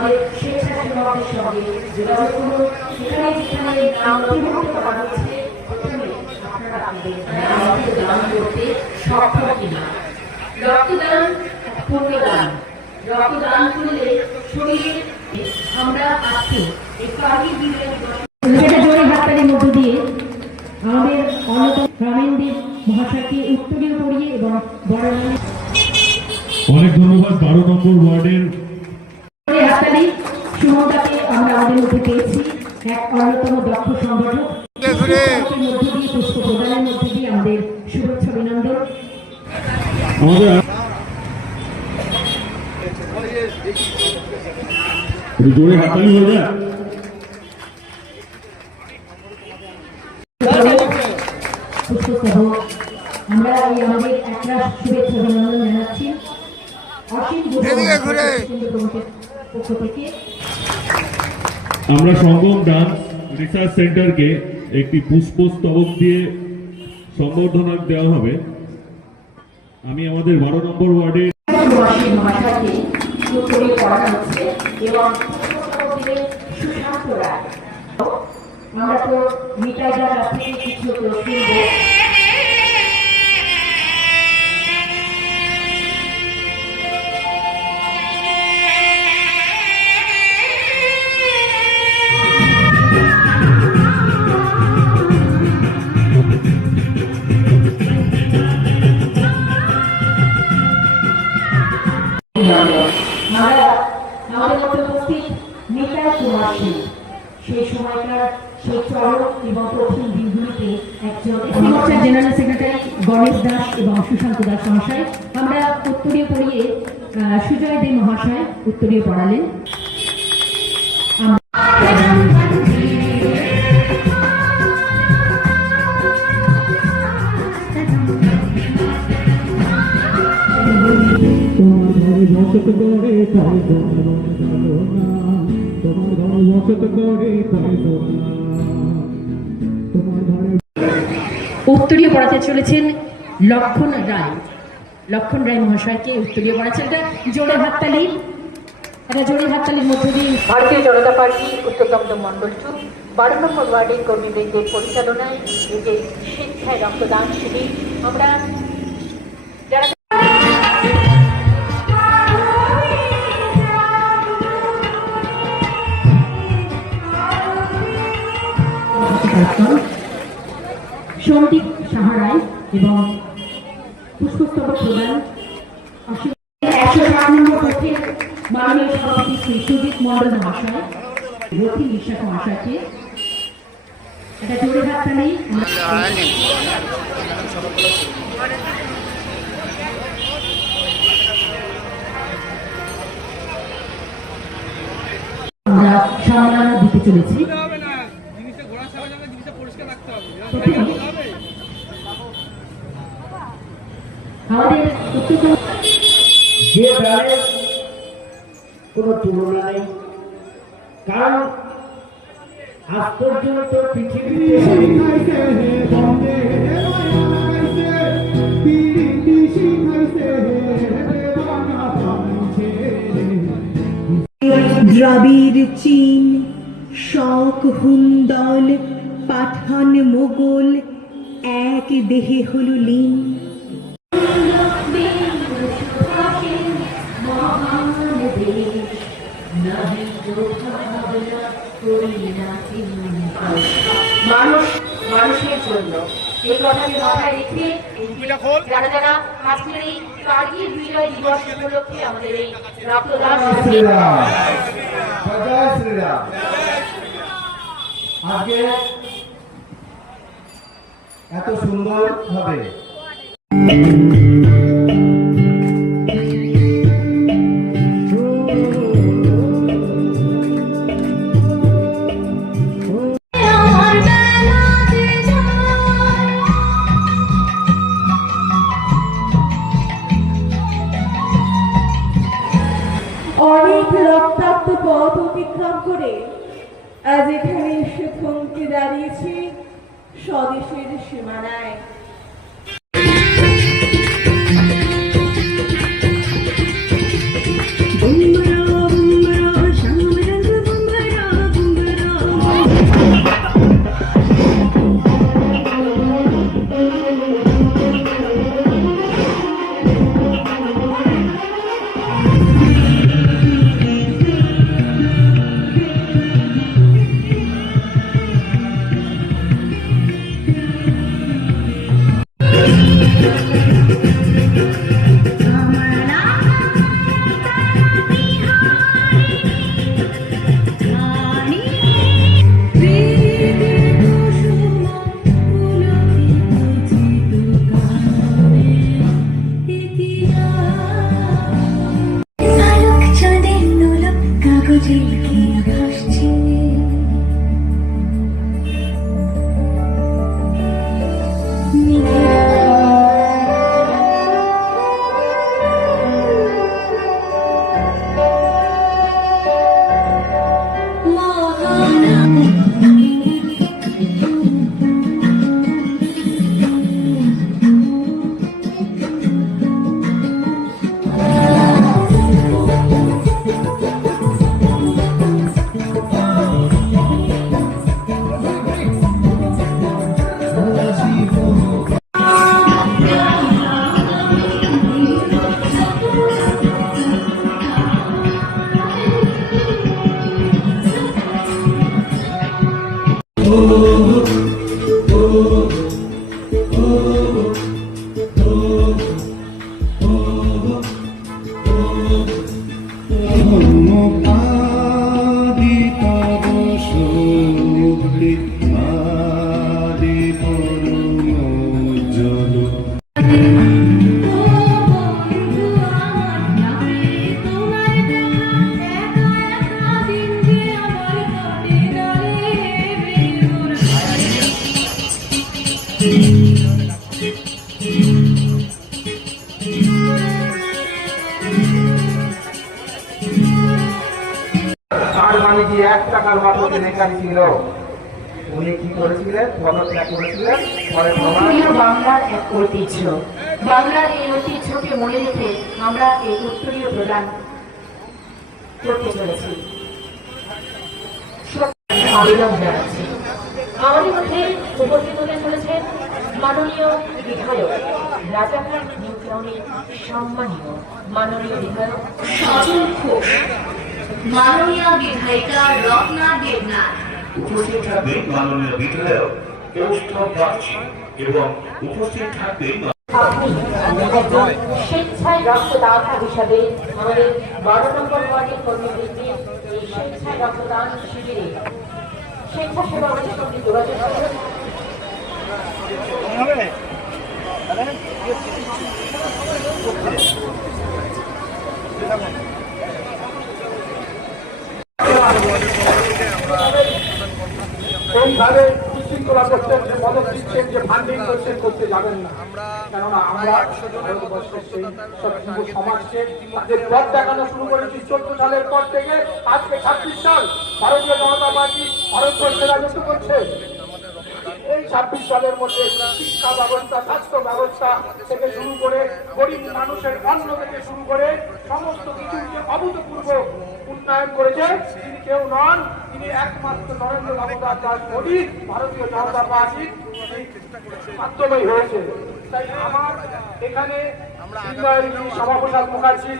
আমাদের স্বেচ্ছাসেবকদের সঙ্গে যোগাযোগ করুন। সেখানে যেখানে নাম নথিভুক্ত করা হচ্ছে প্রথমে আপনারা আমাদের রক্তদান করতে সক্ষম কিনা। রক্তদান পুণ্যদান, রক্তদান করলে শরীরে আমরা আজকে এই কার্গিল বিজয় জোরে হাততালির মধ্য দিয়ে আমাদের অন্যতম গ্রামীণদের মহাশয়কে উত্তরীয় পড়িয়ে এবং বড় অনেক ধন্যবাদ। 12 নম্বর ওয়ার্ডের হাততালি সুমনদাকে আমরা আমাদের মধ্যে পেয়েছি, এক অন্যতম দক্ষ সংগঠক। মধ্য দিয়ে পুষ্প প্রদানের মধ্যে দিয়ে আমাদের শুভেচ্ছা অভিনন্দন। জোরে হাততালি হয়ে যায়। আমরা এই আমাদের একটা শুভেচ্ছা অভিনন্দন জানাচ্ছি অসীম পক্ষ থেকে। আমরা সঙ্গম ডান্স রিসার্চ সেন্টারকে একটি পুষ্পস্তবক দিয়ে সম্বর্ধনা দেওয়া হবে। আমি আমাদের 12 নম্বর ওয়ার্ডে আমরা তো মিটাইদার কাছ থেকে কিছু শুনবো। আমাদের মধ্যে উপস্থিত মিটাই কুমার সিং সেই সময়কার সেই চরম এবং কঠিন দিনগুলিতে একজন জেনারেল সেক্রেটারি গণেশ দাস এবং সুশান্ত দাস মহাশয় আমরা উত্তরীয় পড়িয়ে সুজয় দে মহাশয় উত্তরীয় পড়ালেন। উত্তরীয় পড়াতে চলেছেন লক্ষণ রায়। লক্ষণ রায় মহাশয়কে উত্তরীয় পড়াচ্ছেন। এটা জোরে হাততালি, এটা জোরে হাততালির মধ্য দিয়ে ভারতীয় জনতা পার্টি উত্তরদমদম মণ্ডল 12 নম্বর ওয়ার্ডের কর্মীদের পরিচালনায় এই যে স্বেচ্ছায় রক্তদান শিবির আমরা যারা সন্দীপ সাহারায় এবং পুষ্পস্তবক প্রদান 107 নম্বর পক্ষের মাননীয় সভাপতি শ্রী সুজিত মন্ডল মহাশয় রথি বিশ্বাস মহাশয়কে এটা জোরে হাততালি। আমরা সম্মাননা দিতে চলেছি। আমাদের যে ব্যালেন্স কোনো তুলনা নেই, কারণ আজ পর্যন্ত পৃথিবীতে দ্রাবিড় চীন শক হুন্দল পাঠান মোগল এক দেহে হল লীন। মানুষ মানুষের জন্য এই কথাকে মাথায় রেখে যারা যারা আজকের এই কার্গিল বিজয় দিবস উপলক্ষে আমাদের এই রক্তদান আজকে এত সুন্দর ভাবে অনেক রক্তাক্ত পথ অতিক্রম করে আজ এখানে এসে থমকে দাঁড়িয়েছি স্বদেশের সীমানায়। বুমরা বুমরা চিলকে ভাসছে তার মানে কি 1 টাকার মাত্র কেনাকাটি ছিল। উনি কি করেছিলেন? পদত্যাগ করেছিলেন। পরে উত্তরীয় বাংলার এক ঐতিহ্য, বাংলার এই ঐতিহ্যকে মনে রেখে আমরা এই উত্তরীয় প্রদান করতে চলেছি। আবেদন জানাচ্ছি। আমাদের মধ্যে উপস্থিত হতে চলেছেন মাননীয় বিধায়ক রাজাঘাট নিউ টাউনের সম্মানীয় মাননীয় বিধায়ক সজল ঘোষ, মাননীয় বিধায়িকা রত্না দেবনাথ, উপস্থিত থাকবেন মাননীয় বিধায়ক কৌস্তব বাগচি এবং উপস্থিত থাকবেন আপনি একজন স্বেচ্ছায় রক্তদাতা হিসাবে আমাদের 12 নম্বর ওয়ার্ডের কর্মীবৃন্দের এই স্বেচ্ছায় রক্তদান শিবিরে স্বেচ্ছাসেবা আমাদের সঙ্গে যোগাযোগ করুন। এইভাবে বিশৃঙ্খলা করছেন, যে মদত দিচ্ছেন, যে ফান্ডিং করছেন, করতে যাবেন না। কেননা আমরা ভারতবর্ষের সেই সব যুব সমাজকে তাদের পথ দেখানো শুরু করেছি 14 সালের পর থেকে আজকে 26 সাল ভারতীয় জনতা পার্টি ভারতবর্ষে রাজত্ব করছে। এই 26 সালের মধ্যে শিক্ষা ব্যবস্থা, স্বাস্থ্য ব্যবস্থা থেকে শুরু করে গরিব মানুষের অন্ন থেকে শুরু করে সমস্ত কিছুকে অভূতপূর্ব উন্নয়ন করেছে। তিনি কেউ নন, তিনি একমাত্র নরেন্দ্র দামোদর দাস মোদী ভারতীয় জনতা পার্টির মাধ্যমেই হয়েছে। তাই আমার এখানে শ্যামাপ্রসাদ মুখার্জি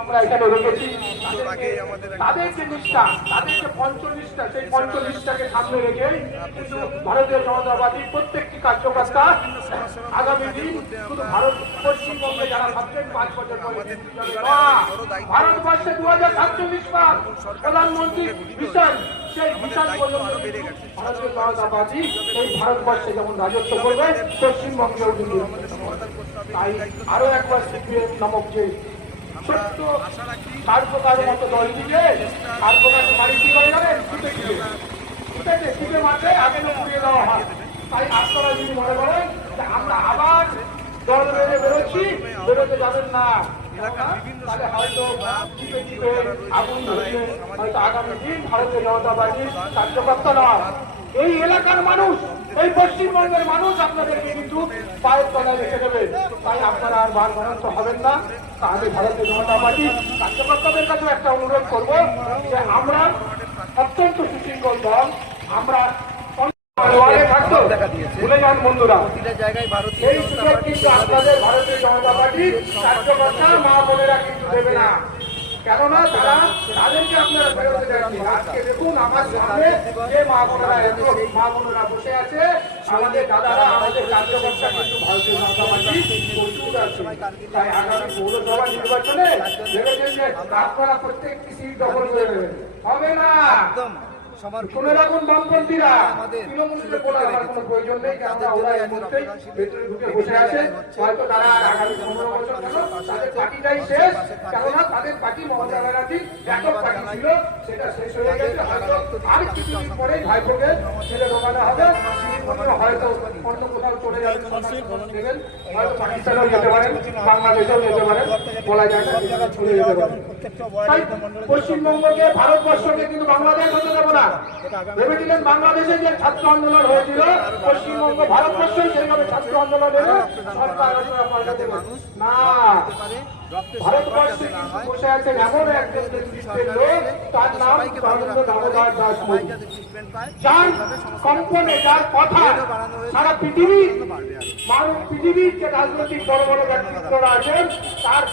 আমরা এখানে রেখেছি, তাদের যে নিষ্ঠা, তাদের যে পঞ্চনিষ্ঠা, সেই পঞ্চনিষ্ঠাকে সামনে রেখে কিন্তু ভারতীয় জনতা পার্টির প্রত্যেকটি কার্যকর্তা আগামী দিন শুধু ভারত পশ্চিমবঙ্গে যারা ভাবছেন 5 বছর পরে ভারতবর্ষে 2047 সাল প্রধানমন্ত্রী মিশন, সেই মিশন পর্যন্ত ভারতীয় জনতা পার্টি এই ভারতবর্ষে যেমন রাজত্ব করবে পশ্চিমবঙ্গেও কিন্তু। তাই আরো একবার সিপিএম নামক যে ছোট্ট কার্যকার মতো দলটিকে কার্যকারকে বাড়ি কি করে যাবেন, ছুটে গিয়ে ঠিক আছে, ছুটে মাঠে আগে পুড়িয়ে দেওয়া হয়। তাই আপনারা যদি মনে করেন যে আমরা আবার দল বেড়ে বেরোচ্ছি, বেরোতে যাবেন না, তাহলে হয়তো টিপে টিপে আগুন ধরিয়ে হয়তো আগামী দিন ভারতীয় জনতা পার্টির কার্যকর্তা নয়, এই এলাকার মানুষ, এই পশ্চিমবঙ্গের মানুষ আপনাদেরকে কিন্তু পায়ের তলায় রেখে দেবে। তাই আপনারা আর বার বানান্ত হবেন না। তাহলে ভারতীয় জনতা পার্টির কার্যকর্তাদের কাছে একটা অনুরোধ করবো যে আমরা অত্যন্ত সুশৃঙ্খল দল, আমরা ভুলে যান বন্ধুরা, এই সুযোগ কিন্তু আপনাদের ভারতীয় জনতা পার্টির কার্যকর্তা মা বোনেরা কিন্তু দেবে না। কেননা তাদেরকে আপনারা ফেরত দেননি। আজকে দেখুন আমার সামনে যে মা বোনেরা বসে আছে, আমাদের দাদারা, আমাদের কার্যকর্তা কিন্তু ভারতীয় জনতা পার্টি প্রস্তুত আছে। তাই আগামী পৌরসভা নির্বাচনে ভেবেছেন যে আপনারা প্রত্যেকটি সিট দখল করে নেবেন, হবে না। শুনে রাখুন বামপন্থীরা, তৃণমূলকে বলার আমার কোনো প্রয়োজন নেই, কেননা ওরা এই মুহূর্তেই ভেতরে ঢুকে বসে আছে। হয়তো তারা আগামী 15 বছর কেন তাদের পার্টিটাই শেষ, কেননা তাদের পার্টি মমতা ব্যানার্জির ব্যাকআপ পার্টি ছিল, সেটা শেষ হয়ে গেছে। হয়তো আর কিছুদিন পরেই ভাইপোকে ছেড়ে ঢোকানো হবে, হয়তো অন্য কোথাও চলে যাবে, দেখবেন হয়তো পাকিস্তানেও যেতে পারেন, বাংলাদেশেও যেতে পারেন, বলা যায় না, চলে যেতে পারেন। তাই পশ্চিমবঙ্গকে, ভারতবর্ষকে কিন্তু বাংলাদেশ হতে দেবো না। ভেবেছিলেন বাংলাদেশে যে ছাত্র আন্দোলন হয়েছিল, পশ্চিমবঙ্গ ভারতবর্ষে সেইভাবে ছাত্র আন্দোলন এলে সরকার পাল্টাতে পারে না। ভারতবর্ষে কিন্তু বসে আছেন এমন একজন নেতৃত্বের লোক, তার নাম ধর্মেন্দ্র দামোদর দাস মোদী, যার কম্পনে, যার কথা সারা পৃথিবীর মানুষ, পৃথিবীর যে রাজনৈতিক বড় বড় ব্যক্তিত্বরা আছেন তার